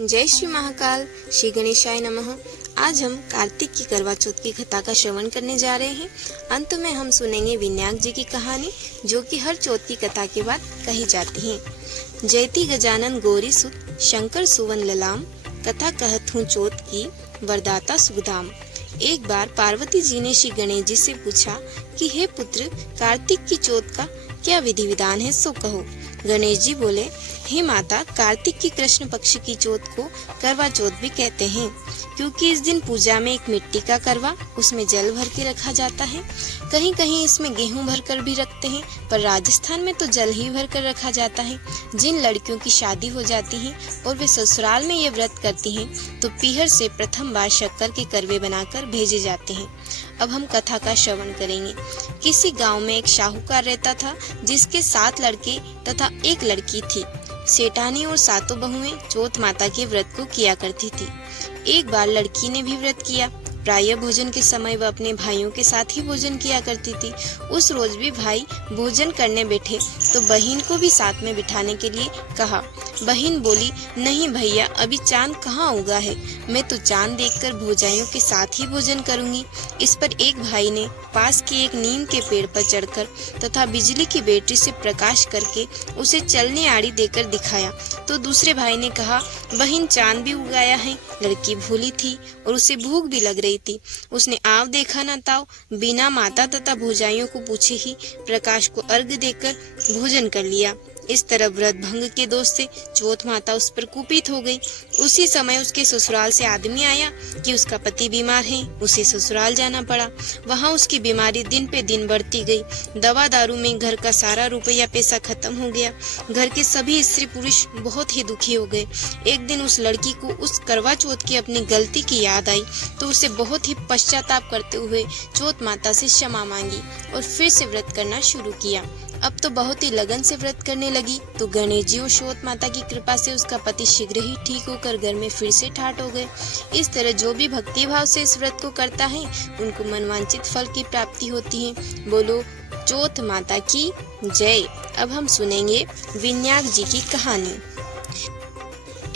जय श्री महाकाल, श्री गणेशाय नमः। आज हम कार्तिक की करवा चौथ की कथा का श्रवण करने जा रहे हैं। अंत में हम सुनेंगे विनायक जी की कहानी, जो कि हर चौथ की कथा के बाद कही जाती है। जयति गजानन गौरी सुत शंकर सुवन ललाम, कथा कहत हूँ चौथ की वरदाता सुखधाम। एक बार पार्वती जी ने श्री गणेश जी से पूछा कि हे पुत्र, कार्तिक की चौथ का क्या विधि विधान है, सो कहो। गणेश जी बोले, हे माता, कार्तिक की कृष्ण पक्ष की चौथ को करवा चौथ भी कहते हैं, क्योंकि इस दिन पूजा में एक मिट्टी का करवा, उसमें जल भर के रखा जाता है। कहीं कहीं इसमें गेहूं भरकर भी रखते हैं, पर राजस्थान में तो जल ही भर कर रखा जाता है। जिन लड़कियों की शादी हो जाती है और वे ससुराल में ये व्रत करती हैं, तो पीहर से प्रथम बार शक्कर के करवे बनाकर भेजे जाते हैं। अब हम कथा का श्रवण करेंगे। किसी गांव में एक साहूकार रहता था, जिसके 7 लड़के तथा 1 लड़की थी। सेठानी और 7 बहुएं चौथ माता के व्रत को किया करती थी। एक बार लड़की ने भी व्रत किया। प्रायः भोजन के समय वह अपने भाइयों के साथ ही भोजन किया करती थी। उस रोज भी भाई भोजन करने बैठे तो बहन को भी साथ में बिठाने के लिए कहा। बहन बोली, नहीं भैया, अभी चांद कहाँ उगा है, मैं तो चांद देखकर भौजाइयों के साथ ही भोजन करूंगी। इस पर एक भाई ने पास के एक नीम के पेड़ पर चढ़कर तथा बिजली की बैटरी से प्रकाश करके उसे चलने आड़ी देकर दिखाया। तो दूसरे भाई ने कहा, बहन, चांद भी उगाया है। लड़की भूली थी और उसे भूख भी लग रही थी। उसने आव देखा न ताव बिना माता तथा भौजाइयों को पूछे ही प्रकाश को अर्घ देकर भोजन कर लिया। इस तरह व्रत भंग के दोष से चौथ माता उस पर कुपित हो गई। उसी समय उसके ससुराल से आदमी आया कि उसका पति बीमार है, उसे ससुराल जाना पड़ा। वहाँ उसकी बीमारी दिन पे दिन बढ़ती गई। दवा दारू में घर का सारा रुपया पैसा खत्म हो गया। घर के सभी स्त्री पुरुष बहुत ही दुखी हो गए। एक दिन उस लड़की को उस करवा चौथ की अपनी गलती की याद आई, तो उसे बहुत ही पश्चाताप करते हुए चौथ माता से क्षमा मांगी और फिर से व्रत करना शुरू किया। अब तो बहुत ही लगन से व्रत करने लगी। तो गणेश जी और चौथ माता की कृपा से उसका पति शीघ्र ही ठीक होकर घर में फिर से ठाठ हो गए। इस तरह जो भी भक्ति भाव से इस व्रत को करता है, उनको मनवांचित फल की प्राप्ति होती है। बोलो चौथ माता की जय। अब हम सुनेंगे विनायक जी की कहानी।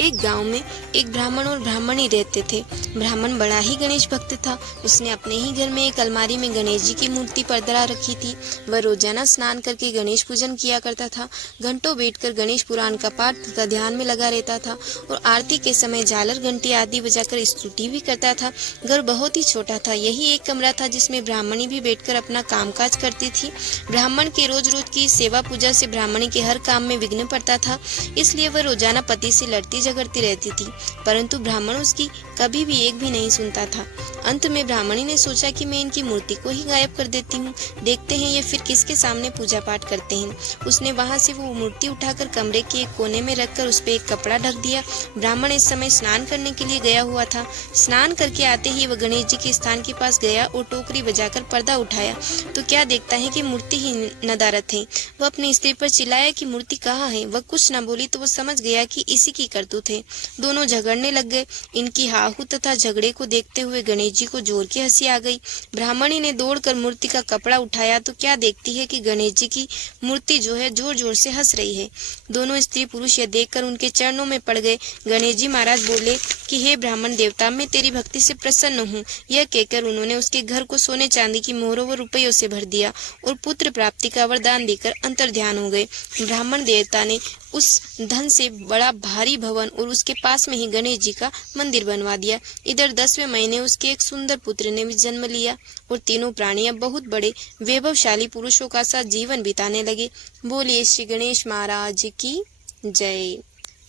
एक गांव में एक ब्राह्मण और ब्राह्मणी रहते थे। ब्राह्मण बड़ा ही गणेश भक्त था। उसने अपने ही घर में एक अलमारी में गणेश जी की मूर्ति परदरा रखी थी। वह रोजाना स्नान करके गणेश पूजन किया करता था। घंटों बैठकर गणेश पुराण का पाठ तथा ध्यान में लगा रहता था और आरती के समय झालर घंटी आदि बजाकर स्तुति भी करता था। घर बहुत ही छोटा था। यही एक कमरा था जिसमें ब्राह्मणी भी बैठकर अपना कामकाज करती थी। ब्राह्मण के रोज रोज की सेवा पूजा से ब्राह्मणी के हर काम में विघ्न पड़ता था, इसलिए वह रोजाना पति से लड़ती झगड़ती रहती थी, परंतु ब्राह्मण उसकी कभी भी एक भी नहीं सुनता था। अंत में ब्राह्मणी ने सोचा कि मैं इनकी मूर्ति को ही गायब कर देती हूँ, देखते हैं ये फिर किसके सामने पूजा पाठ करते हैं। उसने वहां से वो मूर्ति उठाकर कमरे के एक कोने में रखकर उस पर एक कपड़ा ढक दिया। ब्राह्मण इस समय स्नान करने के लिए गया हुआ था। स्नान करके आते ही वह गणेश जी के स्थान के पास गया और टोकरी बजाकर पर्दा उठाया, तो क्या देखता है कि मूर्ति ही नदारत है। वह अपनी स्त्री पर चिल्लाया कि मूर्ति कहाँ है। वह कुछ न बोली तो वो समझ गया कि इसी की करतूत है। दोनों झगड़ने लग गए। इनकी हाहू तथा झगड़े को देखते हुए गणेश जी को जोर की हंसी आ गई। ब्राह्मणी ने दौड़कर मूर्ति का कपड़ा उठाया, तो क्या देखती है कि गणेश जी की मूर्ति जो है जोर जोर से हंस रही है। दोनों स्त्री पुरुष यह देखकर उनके चरणों में पड़ गए। गणेश जी महाराज बोले कि हे ब्राह्मण देवता, मैं तेरी भक्ति से प्रसन्न हूँ। यह कहकर उन्होंने उसके घर को सोने चांदी की मोहरों व रुपयों से भर दिया और पुत्र प्राप्ति का वरदान देकर अंतर ध्यान हो गए। ब्राह्मण देवता ने उस धन से बड़ा भारी भवन और उसके पास में ही गणेश जी का मंदिर बनवा दिया। इधर 10वें महीने उसके एक सुंदर पुत्र ने भी जन्म लिया और तीनों प्राणियां बहुत बड़े वैभवशाली पुरुषों का साथ जीवन बिताने लगे। बोलिए श्री गणेश महाराज की जय।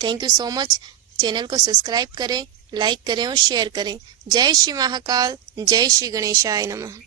Thank you so much. Channel को सब्सक्राइब करें, लाइक करें और शेयर करें। जय श्री महाकाल, जय श्री गणेशाय नमः।